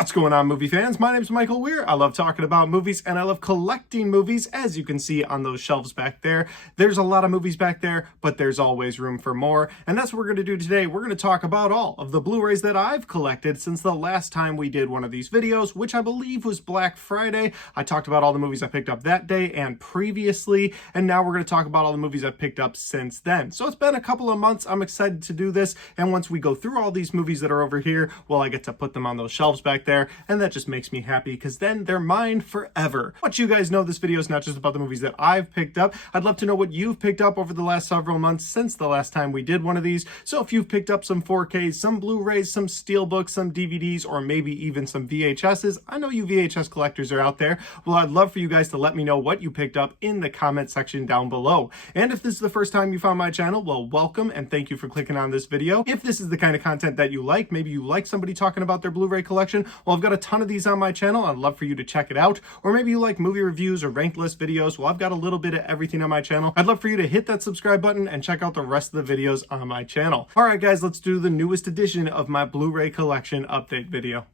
What's going on, movie fans? My name's Michael Weer. I love talking about movies and I love collecting movies. As you can see on those shelves back there, there's a lot of movies back there, but there's always room for more. And that's what we're going to do today. We're going to talk about all of the Blu-rays that I've collected since the last time we did one of these videos, which I believe was Black Friday. I talked about all the movies I picked up that day and previously, and now we're going to talk about all the movies I've picked up since then. So it's been a couple of months. I'm excited to do this. And once we go through all these movies that are over here, well, I get to put them on those shelves back there, and that just makes me happy because then they're mine forever. But you guys know this video is not just about the movies that I've picked up. I'd love to know what you've picked up over the last several months since the last time we did one of these. So if you've picked up some 4Ks, some Blu-rays, some Steelbooks, some DVDs, or maybe even some VHSs, I know you VHS collectors are out there. Well, I'd love for you guys to let me know what you picked up in the comment section down below. And if this is the first time you found my channel, well, welcome and thank you for clicking on this video. If this is the kind of content that you like, maybe you like somebody talking about their Blu-ray collection, well, I've got a ton of these on my channel. I'd love for you to check it out. Or maybe you like movie reviews or ranked list videos. Well, I've got a little bit of everything on my channel. I'd love for you to hit that subscribe button and check out the rest of the videos on my channel. All right, guys, let's do the newest edition of my Blu-ray collection update video.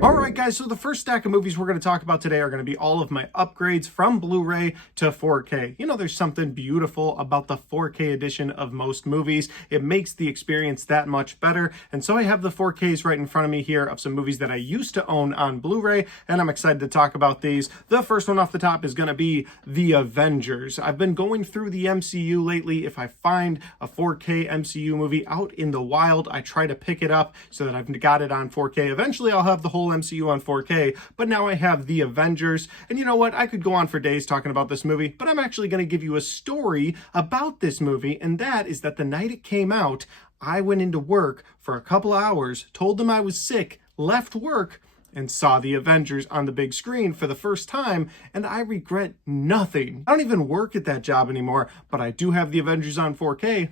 Alright guys, so the first stack of movies we're going to talk about today are going to be all of my upgrades from Blu-ray to 4K. You know, there's something beautiful about the 4K edition of most movies. It makes the experience that much better, and so I have the 4Ks right in front of me here of some movies that I used to own on Blu-ray, and I'm excited to talk about these. The first one off the top is going to be The Avengers. I've been going through the MCU lately. If I find a 4K MCU movie out in the wild, I try to pick it up so that I've got it on 4K. Eventually, I'll have the whole MCU on 4K, but now I have The Avengers, and you know what? I could go on for days talking about this movie, but I'm actually going to give you a story about this movie, and that is that the night it came out, I went into work for a couple hours, told them I was sick, left work, and saw The Avengers on the big screen for the first time, and I regret nothing. I don't even work at that job anymore, but I do have The Avengers on 4K,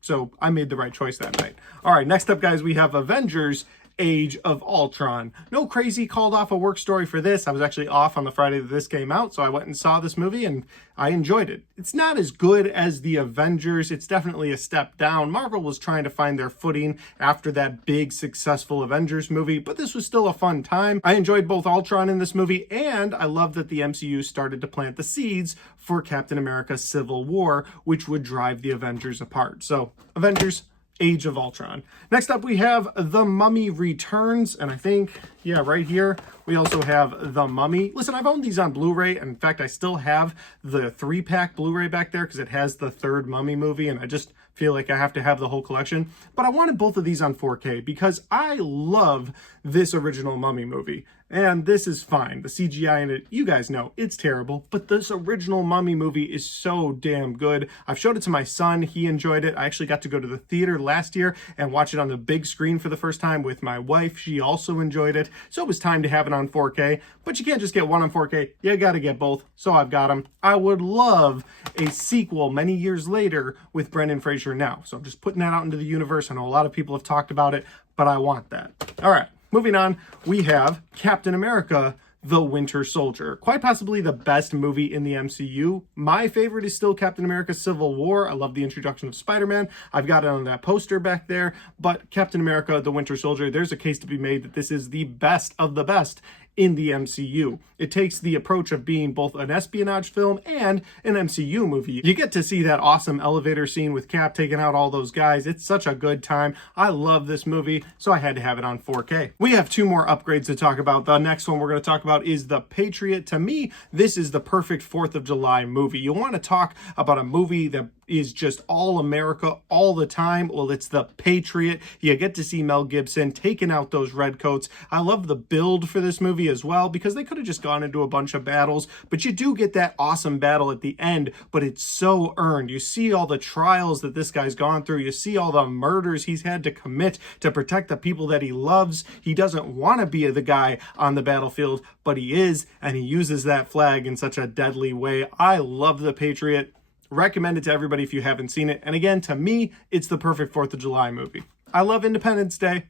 so I made the right choice that night. All right, next up, guys, we have Avengers Age of Ultron. No crazy called off a work story for this. I was actually off on the Friday that this came out, so I went and saw this movie and I enjoyed it. It's not as good as The Avengers. It's definitely a step down. Marvel was trying to find their footing after that big successful Avengers movie, but this was still a fun time. I enjoyed both Ultron in this movie, and I love that the MCU started to plant the seeds for Captain America Civil War, which would drive the Avengers apart. So, Avengers Age of Ultron. Next up, we have The Mummy Returns, and I think, yeah, right here, we also have The Mummy. Listen, I've owned these on Blu-ray, and in fact, I still have the 3-pack Blu-ray back there because it has the third Mummy movie, and I just feel like I have to have the whole collection. But I wanted both of these on 4K because I love this original Mummy movie. And this is fine. The CGI in it, you guys know, it's terrible. But this original Mummy movie is so damn good. I've showed it to my son. He enjoyed it. I actually got to go to the theater last year and watch it on the big screen for the first time with my wife. She also enjoyed it. So it was time to have it on 4K. But you can't just get one on 4K. You got to get both. So I've got them. I would love a sequel many years later with Brendan Fraser now. So I'm just putting that out into the universe. I know a lot of people have talked about it, but I want that. All right. Moving on, we have Captain America, The Winter Soldier. Quite possibly the best movie in the MCU. My favorite is still Captain America Civil War. I love the introduction of Spider-Man. I've got it on that poster back there. But Captain America, The Winter Soldier, there's a case to be made that this is the best of the best in the MCU. It takes the approach of being both an espionage film and an MCU movie. You get to see that awesome elevator scene with Cap taking out all those guys. It's such a good time. I love this movie, so I had to have it on 4K. We have two more upgrades to talk about. The next one we're going to talk about is The Patriot. To me, this is the perfect 4th of July movie. You want to talk about a movie that is just all America all the time? Well, it's The Patriot. You get to see Mel Gibson taking out those redcoats. I love the build for this movie as well because they could have just gone into a bunch of battles, but you do get that awesome battle at the end, but it's so earned. You see all the trials that this guy's gone through. You see all the murders he's had to commit to protect the people that he loves. He doesn't want to be the guy on the battlefield, but he is, and he uses that flag in such a deadly way. I love The Patriot. Recommend it to everybody if you haven't seen it. And again, to me, it's the perfect 4th of July movie. I love Independence Day,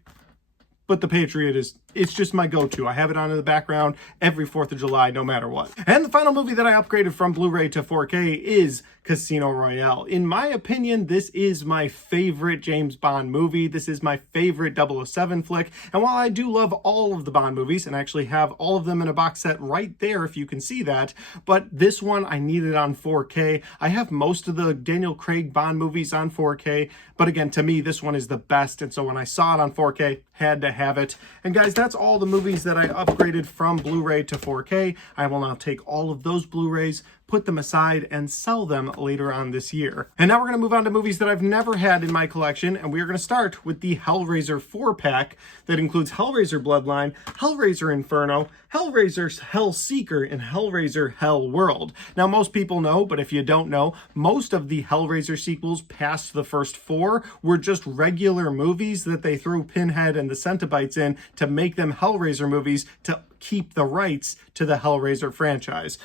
but The Patriot is It's just my go-to. I have it on in the background every 4th of July, no matter what. And the final movie that I upgraded from Blu-ray to 4K is Casino Royale. In my opinion, this is my favorite James Bond movie. This is my favorite 007 flick. And while I do love all of the Bond movies, and I actually have all of them in a box set right there if you can see that, but this one I needed on 4K. I have most of the Daniel Craig Bond movies on 4K, but again, to me, this one is the best. And so when I saw it on 4K, had to have it. And guys, that's all the movies that I upgraded from Blu-ray to 4K. I will now take all of those Blu-rays, put them aside, and sell them later on this year. And now we're going to move on to movies that I've never had in my collection, and we're going to start with the Hellraiser 4-pack that includes Hellraiser Bloodline, Hellraiser Inferno, Hellraiser Hellseeker, and Hellraiser Hellworld. Now, most people know, but if you don't know, most of the Hellraiser sequels past the first 4 were just regular movies that they threw Pinhead and the Cenobites in to make them Hellraiser movies to keep the rights to the Hellraiser franchise.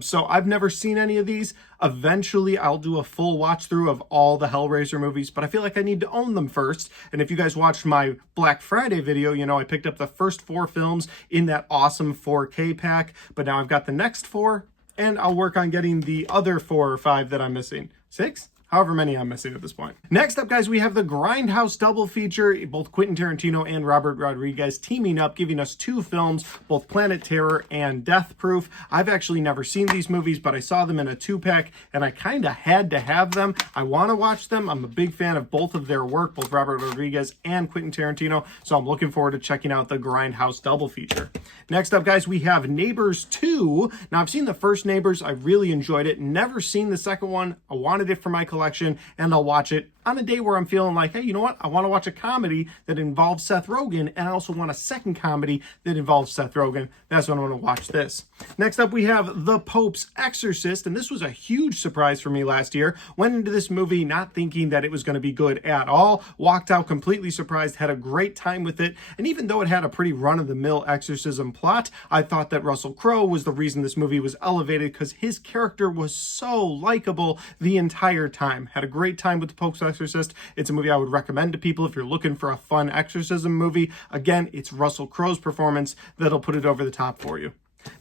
So I've never seen any of these. Eventually, I'll do a full watch through of all the Hellraiser movies, but I feel like I need to own them first. And if you guys watched my Black Friday video, you know I picked up the first 4 films in that awesome 4K pack, but now I've got the next 4, and I'll work on getting the other 4 or 5 that I'm missing. 6? However many I'm missing at this point. Next up, guys, we have the Grindhouse double feature, both Quentin Tarantino and Robert Rodriguez teaming up, giving us 2 films, both Planet Terror and Death Proof. I've actually never seen these movies, but I saw them in a 2-pack, and I kind of had to have them. I want to watch them. I'm a big fan of both of their work, both Robert Rodriguez and Quentin Tarantino, so I'm looking forward to checking out the Grindhouse double feature. Next up, guys, we have Neighbors 2. Now, I've seen the first Neighbors. I really enjoyed it. Never seen the second one. I wanted it for my collection, and I'll watch it on a day where I'm feeling like, hey, you know what? I want to watch a comedy that involves Seth Rogen, and I also want a second comedy that involves Seth Rogen. That's when I want to watch this. Next up, we have The Pope's Exorcist, and this was a huge surprise for me last year. Went into this movie not thinking that it was going to be good at all. Walked out completely surprised, had a great time with it, and even though it had a pretty run-of-the-mill exorcism plot, I thought that Russell Crowe was the reason this movie was elevated because his character was so likable the entire time. Had a great time with The Pope's Exorcist. It's a movie I would recommend to people if you're looking for a fun exorcism movie. Again, it's Russell Crowe's performance that'll put it over the top for you.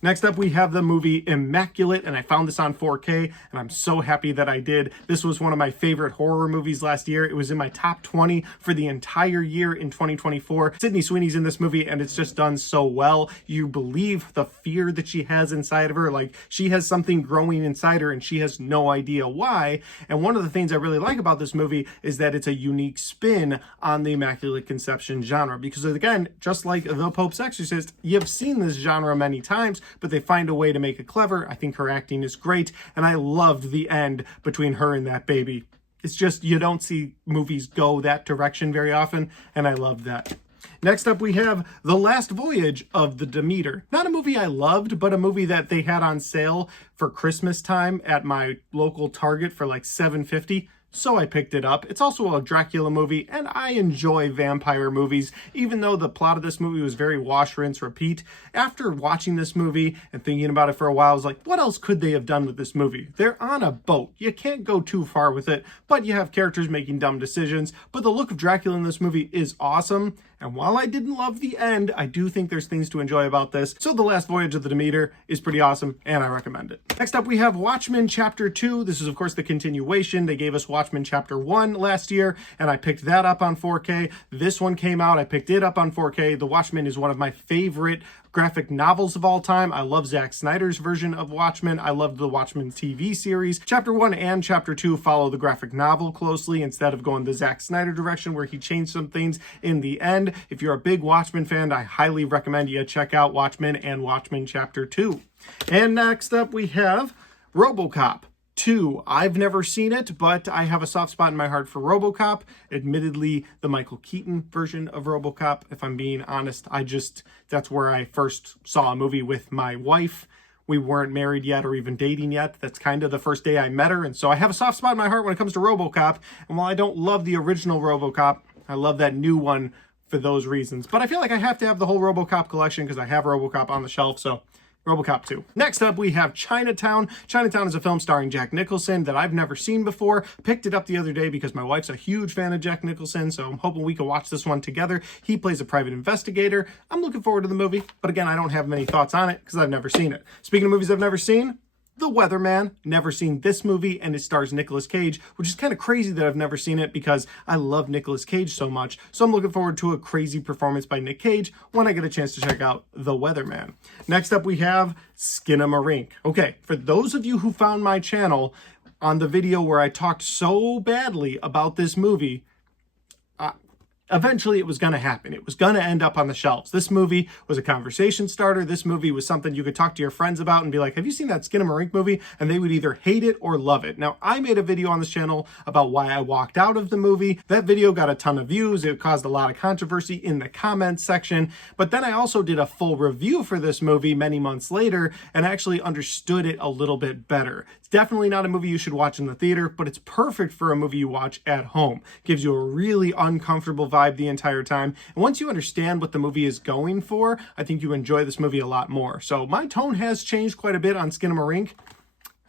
Next up, we have the movie Immaculate, and I found this on 4K, and I'm so happy that I did. This was one of my favorite horror movies last year. It was in my top 20 for the entire year in 2024. Sydney Sweeney's in this movie, and it's just done so well. You believe the fear that she has inside of her. Like, she has something growing inside her, and she has no idea why. And one of the things I really like about this movie is that it's a unique spin on the Immaculate Conception genre. Because, again, just like The Pope's Exorcist, you've seen this genre many times, but they find a way to make it clever. I think her acting is great, and I loved the end between her and that baby. It's just, you don't see movies go that direction very often, and I love that. Next up, we have The Last Voyage of the Demeter. Not a movie I loved, but a movie that they had on sale for Christmas time at my local Target for like $7.50. So I picked it up. It's also a Dracula movie, and I enjoy vampire movies, even though the plot of this movie was very wash, rinse, repeat. After watching this movie and thinking about it for a while, I was like, what else could they have done with this movie? They're on a boat. You can't go too far with it, but you have characters making dumb decisions. But the look of Dracula in this movie is awesome. And while I didn't love the end, I do think there's things to enjoy about this. So The Last Voyage of the Demeter is pretty awesome, and I recommend it. Next up, we have Watchmen Chapter 2. This is, of course, the continuation. They gave us Watchmen Chapter 1 last year, and I picked that up on 4K. This one came out. I picked it up on 4K. The Watchmen is one of my favorite graphic novels of all time. I love Zack Snyder's version of Watchmen. I love the Watchmen TV series. Chapter 1 and Chapter 2 follow the graphic novel closely instead of going the Zack Snyder direction where he changed some things in the end. If you're a big Watchmen fan, I highly recommend you check out Watchmen and Watchmen Chapter 2. And next up, we have RoboCop 2. I've never seen it, but I have a soft spot in my heart for RoboCop. Admittedly, the Michael Keaton version of RoboCop, if I'm being honest, that's where I first saw a movie with my wife. We weren't married yet or even dating yet. That's kind of the first day I met her, and so I have a soft spot in my heart when it comes to RoboCop. And while I don't love the original RoboCop, I love that new one for those reasons. But I feel like I have to have the whole RoboCop collection because I have RoboCop on the shelf, so RoboCop 2. Next up, we have Chinatown. Chinatown is a film starring Jack Nicholson that I've never seen before. Picked it up the other day because my wife's a huge fan of Jack Nicholson, so I'm hoping we can watch this one together. He plays a private investigator. I'm looking forward to the movie, but again, I don't have many thoughts on it because I've never seen it. Speaking of movies I've never seen, The Weatherman. Never seen this movie, and it stars Nicolas Cage, which is kind of crazy that I've never seen it because I love Nicolas Cage so much. So I'm looking forward to a crazy performance by Nick Cage when I get a chance to check out The Weatherman. Next up, we have Skinamarink. Okay, for those of you who found my channel on the video where I talked so badly about this movie, eventually it was going to happen. It was going to end up on the shelves. This movie was a conversation starter. This movie was something you could talk to your friends about and be like, have you seen that Skinamarink movie? And they would either hate it or love it. Now, I made a video on this channel about why I walked out of the movie. That video got a ton of views. It caused a lot of controversy in the comments section. But then I also did a full review for this movie many months later and actually understood it a little bit better. It's definitely not a movie you should watch in the theater, but it's perfect for a movie you watch at home. Gives you a really uncomfortable vibe the entire time. And once you understand what the movie is going for, I think you enjoy this movie a lot more. So my tone has changed quite a bit on Skinamarink,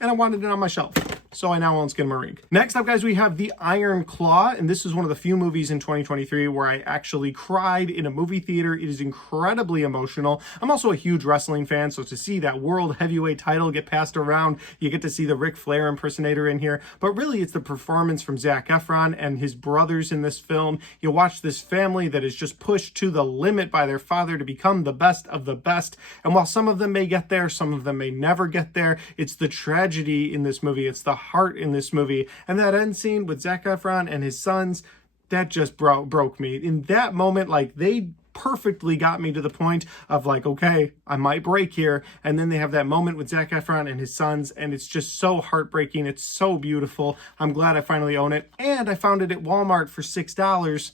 and I wanted it on my shelf. So I now own Skinamarink. Next up, guys, we have The Iron Claw, and this is one of the few movies in 2023 where I actually cried in a movie theater. It is incredibly emotional. I'm also a huge wrestling fan, so to see that world heavyweight title get passed around, you get to see the Ric Flair impersonator in here, but really it's the performance from Zac Efron and his brothers in this film. You watch this family that is just pushed to the limit by their father to become the best of the best, and while some of them may get there, some of them may never get there, it's the tragedy in this movie, it's the heart in this movie, and that end scene with Zac Efron and his sons, that just broke me. In that moment, like, they perfectly got me to the point of like, okay, I might break here, and then they have that moment with Zac Efron and his sons, and it's just so heartbreaking. It's so beautiful. I'm glad I finally own it, and I found it at Walmart for $6.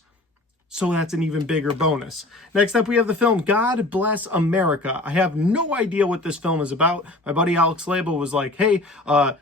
So that's an even bigger bonus. Next up, we have the film God Bless America. I have no idea what this film is about. My buddy Alex Label was like, hey, God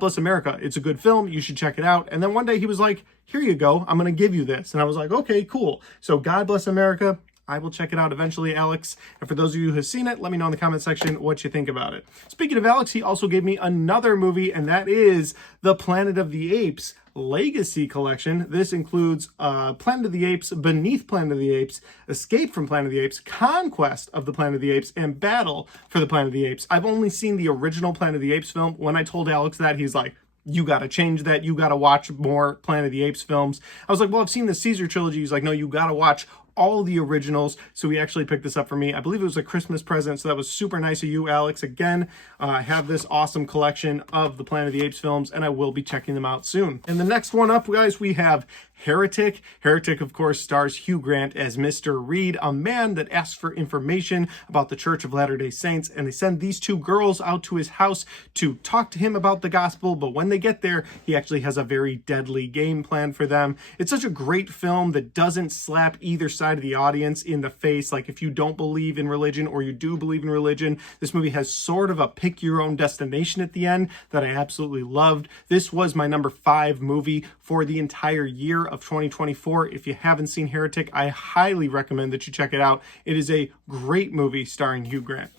Bless America. It's a good film. You should check it out. And then one day he was like, here you go. I'm going to give you this. And I was like, okay, cool. So God Bless America. I will check it out eventually, Alex. And for those of you who have seen it, let me know in the comment section what you think about it. Speaking of Alex, he also gave me another movie, and that is The Planet of the Apes Legacy Collection. This includes Planet of the Apes, Beneath Planet of the Apes, Escape from Planet of the Apes, Conquest of the Planet of the Apes, and Battle for the Planet of the Apes. I've only seen the original Planet of the Apes film. When I told Alex that, he's like, you got to change that. You got to watch more Planet of the Apes films. I was like, well, I've seen the Caesar trilogy. He's like, no, you got to watch all the originals. So he actually picked this up for me. I believe it was a Christmas present, so that was super nice of you, Alex. Again, I have this awesome collection of the Planet of the Apes films, and I will be checking them out soon. And the next one up, guys, we have Heretic. Heretic, of course, stars Hugh Grant as Mr. Reed, a man that asks for information about the Church of Latter-day Saints, and they send these two girls out to his house to talk to him about the gospel, but when they get there, he actually has a very deadly game plan for them. It's such a great film that doesn't slap either side of the audience in the face. Like, if you don't believe in religion or you do believe in religion, this movie has sort of a pick your own destination at the end that I absolutely loved. This was my number 5 movie for the entire year of 2024. If you haven't seen Heretic, I highly recommend that you check it out. It is a great movie starring Hugh Grant.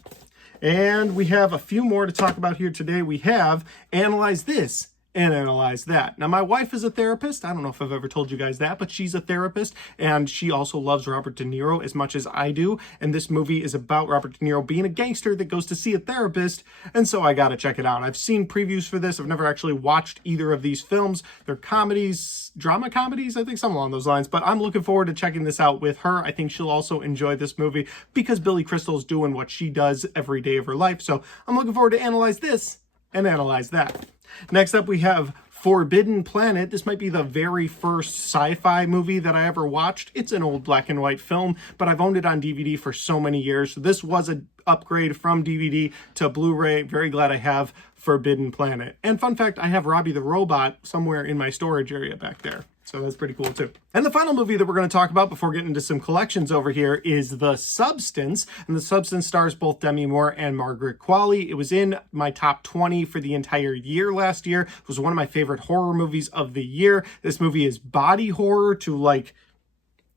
And we have a few more to talk about here today. We have Analyze This and Analyze That. Now, my wife is a therapist. I don't know if I've ever told you guys that, but she's a therapist, and she also loves Robert De Niro as much as I do. And this movie is about Robert De Niro being a gangster that goes to see a therapist, and so I gotta check it out. I've seen previews for this. I've never actually watched either of these films. They're comedies, drama comedies, I think, something along those lines, but I'm looking forward to checking this out with her. I think she'll also enjoy this movie because Billy Crystal's doing what she does every day of her life. So I'm looking forward to Analyze This and Analyze That. Next up, we have Forbidden Planet. This might be the very first sci-fi movie that I ever watched. It's an old black and white film, but I've owned it on DVD for so many years. So this was an upgrade from DVD to Blu-ray. Very glad I have Forbidden Planet. And fun fact, I have Robbie the Robot somewhere in my storage area back there. So that's pretty cool too. And the final movie that we're going to talk about before getting into some collections over here is The Substance. And The Substance stars both Demi Moore and Margaret Qualley. It was in my top 20 for the entire year last year. It was one of my favorite horror movies of the year. This movie is body horror to like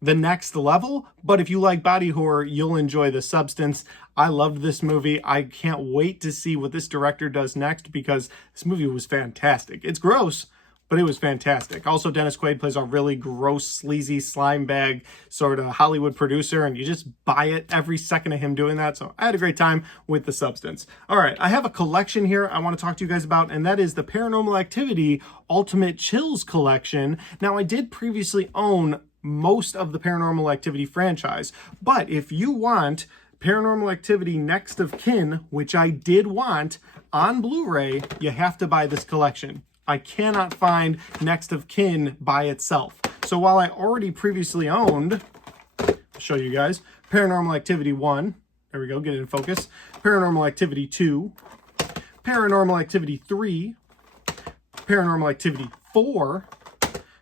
the next level, but if you like body horror, you'll enjoy The Substance. I loved this movie. I can't wait to see what this director does next because this movie was fantastic. It's gross, but it was fantastic. Also, Dennis Quaid plays a really gross, sleazy, slime bag sort of Hollywood producer, and you just buy it every second of him doing that. So I had a great time with The Substance. All right, I have a collection here I want to talk to you guys about, and that is the Paranormal Activity Ultimate Chills collection. Now, I did previously own most of the Paranormal Activity franchise, but if you want Paranormal Activity Next of Kin, which I did want on Blu-ray, you have to buy this collection. I cannot find Next of Kin by itself. So while I already previously owned, I'll show you guys, Paranormal Activity 1, there we go, get it in focus, Paranormal Activity 2, Paranormal Activity 3, Paranormal Activity 4,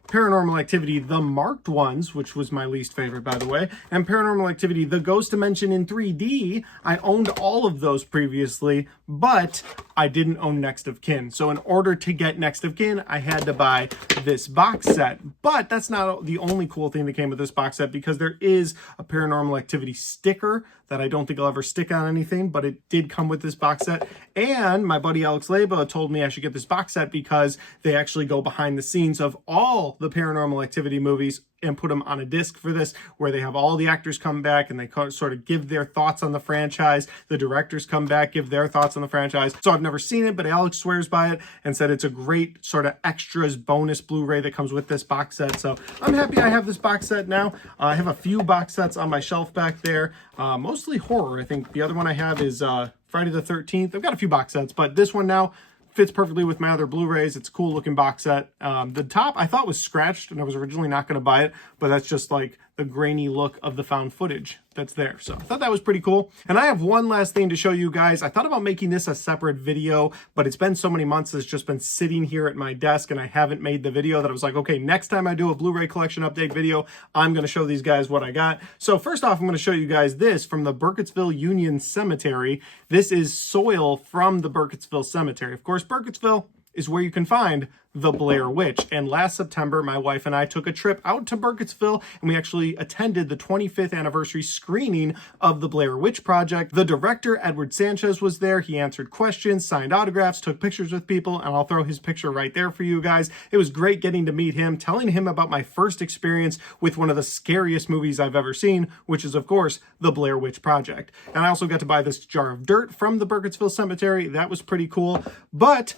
Paranormal Activity, the marked ones, which was my least favorite, by the way, and Paranormal Activity, the Ghost Dimension in 3D. I owned all of those previously, but I didn't own Next of Kin. So in order to get Next of Kin, I had to buy this box set. But that's not the only cool thing that came with this box set, because there is a Paranormal Activity sticker that I don't think I'll ever stick on anything, but it did come with this box set. And my buddy Alex Leba told me I should get this box set because they actually go behind the scenes of all the Paranormal Activity movies and put them on a disc for this, where they have all the actors come back and they sort of give their thoughts on the franchise. The directors come back, give their thoughts on the franchise. So I've never seen it, but Alex swears by it and said it's a great sort of extras bonus Blu-ray that comes with this box set. So I'm happy I have this box set now. I have a few box sets on my shelf back there, mostly horror. I think the other one I have is Friday the 13th. I've got a few box sets, but this one now fits perfectly with my other Blu-rays. It's a cool looking box set. The top I thought was scratched and I was originally not going to buy it, but that's just like the grainy look of the found footage that's there. So I thought that was pretty cool. And I have one last thing to show you guys. I thought about making this a separate video, but it's been so many months it's just been sitting here at my desk and I haven't made the video that I was like, okay, next time I do a Blu-ray collection update video, I'm going to show these guys what I got. So first off, I'm going to show you guys this from the Burkittsville Union Cemetery. This is soil from the Burkittsville Cemetery. Of course, Burkittsville is where you can find the Blair Witch. And last September, my wife and I took a trip out to Burkittsville and we actually attended the 25th anniversary screening of the Blair Witch Project. The director, Edward Sanchez, was there. He answered questions, signed autographs, took pictures with people, and I'll throw his picture right there for you guys. It was great getting to meet him, telling him about my first experience with one of the scariest movies I've ever seen, which is, of course, the Blair Witch Project. And I also got to buy this jar of dirt from the Burkittsville Cemetery. That was pretty cool. But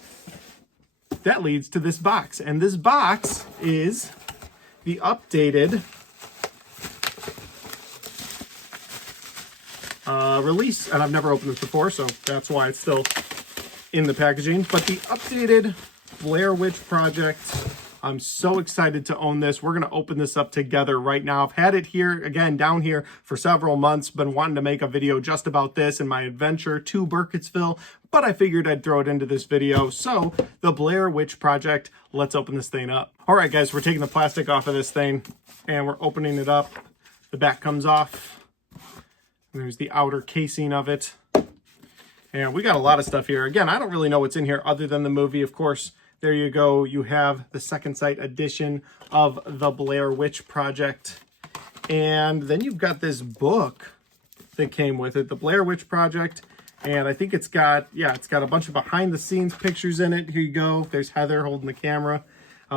that leads to this box, and this box is the updated release, and I've never opened this before, so that's why it's still in the packaging, but the updated Blair Witch Project. I'm so excited to own this. We're going to open this up together right now. I've had it here, again, down here for several months, been wanting to make a video just about this and my adventure to Burkittsville, but I figured I'd throw it into this video. So the Blair Witch Project, let's open this thing up. All right, guys, we're taking the plastic off of this thing and we're opening it up. The back comes off. There's the outer casing of it. And we got a lot of stuff here. Again, I don't really know what's in here other than the movie, of course. There you go. You have the Second Sight edition of the Blair Witch Project. And then you've got this book that came with it, the Blair Witch Project. And I think it's got a bunch of behind the scenes pictures in it. Here you go. There's Heather holding the camera.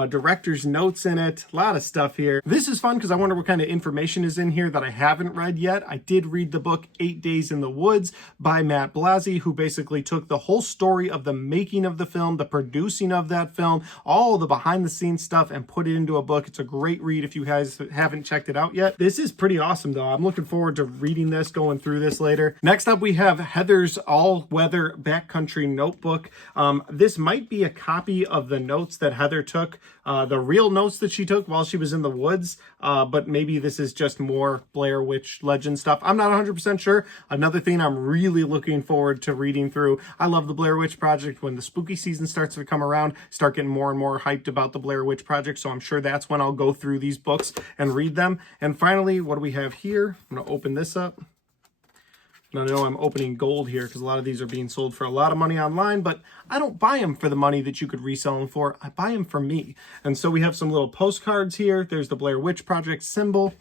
Director's notes in it, a lot of stuff here. This is fun because I wonder what kind of information is in here that I haven't read yet. I did read the book 8 Days in the Woods by Matt Blasey, who basically took the whole story of the making of the film, the producing of that film, all the behind the scenes stuff, and put it into a book. It's a great read if you guys haven't checked it out yet. This is pretty awesome though. I'm looking forward to reading this, going through this later. Next up, we have Heather's all-weather backcountry notebook. This might be a copy of the notes that Heather took, the real notes that she took while she was in the woods, but maybe this is just more Blair Witch legend stuff. I'm not 100% sure. Another thing I'm really looking forward to reading through. I love the Blair Witch Project. When the spooky season starts to come around, start getting more and more hyped about the Blair Witch Project, so I'm sure that's when I'll go through these books and read them. And finally, what do we have here? I'm going to open this up. Now, I know I'm opening gold here because a lot of these are being sold for a lot of money online, but I don't buy them for the money that you could resell them for. I buy them for me. And so we have some little postcards here. There's the Blair Witch Project symbol.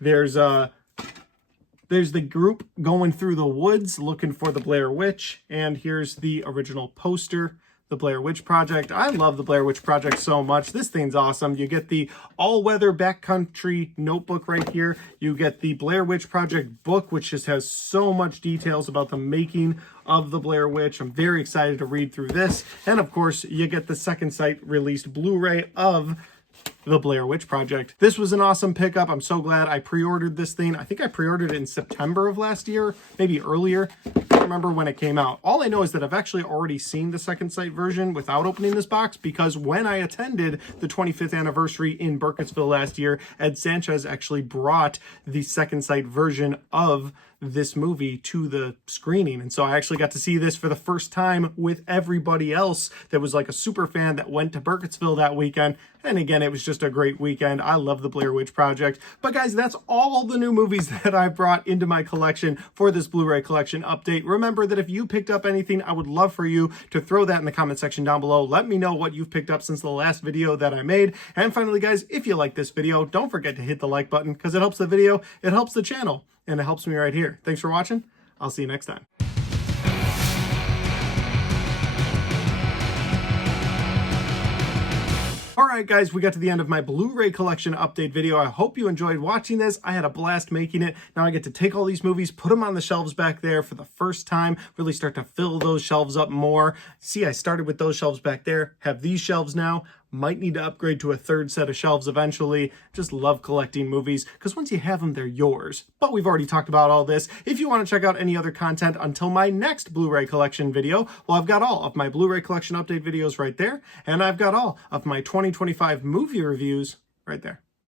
There's the group going through the woods looking for the Blair Witch, and here's the original poster, the Blair Witch Project. I love the Blair Witch Project so much. This thing's awesome. You get the all-weather backcountry notebook right here. You get the Blair Witch Project book, which just has so much details about the making of the Blair Witch. I'm very excited to read through this. And of course, you get the Second Sight released Blu-ray of the Blair Witch Project. This was an awesome pickup. I'm so glad I pre-ordered this thing. I think I pre-ordered it in September of last year, maybe earlier. I don't remember when it came out. All I know is that I've actually already seen the Second Sight version without opening this box, because when I attended the 25th anniversary in Burkittsville last year, Ed Sanchez actually brought the Second Sight version of this movie to the screening. And so I actually got to see this for the first time with everybody else that was like a super fan that went to Burkittsville that weekend. And again, it was just a great weekend. I love the Blair Witch Project. But guys, that's all the new movies that I brought into my collection for this Blu-ray collection update. Remember that if you picked up anything, I would love for you to throw that in the comment section down below. Let me know what you've picked up since the last video that I made. And finally, guys, if you like this video, don't forget to hit the like button, because it helps the video, it helps the channel, and it helps me right here. Thanks for watching. I'll see you next time. Alright guys, we got to the end of my Blu-ray collection update video. I hope you enjoyed watching this. I had a blast making it. Now I get to take all these movies, put them on the shelves back there for the first time, really start to fill those shelves up more. See, I started with those shelves back there, have these shelves now. Might need to upgrade to a third set of shelves eventually. Just love collecting movies, because once you have them, they're yours. But we've already talked about all this. If you want to check out any other content until my next Blu-ray collection video, well, I've got all of my Blu-ray collection update videos right there, and I've got all of my 2025 movie reviews right there.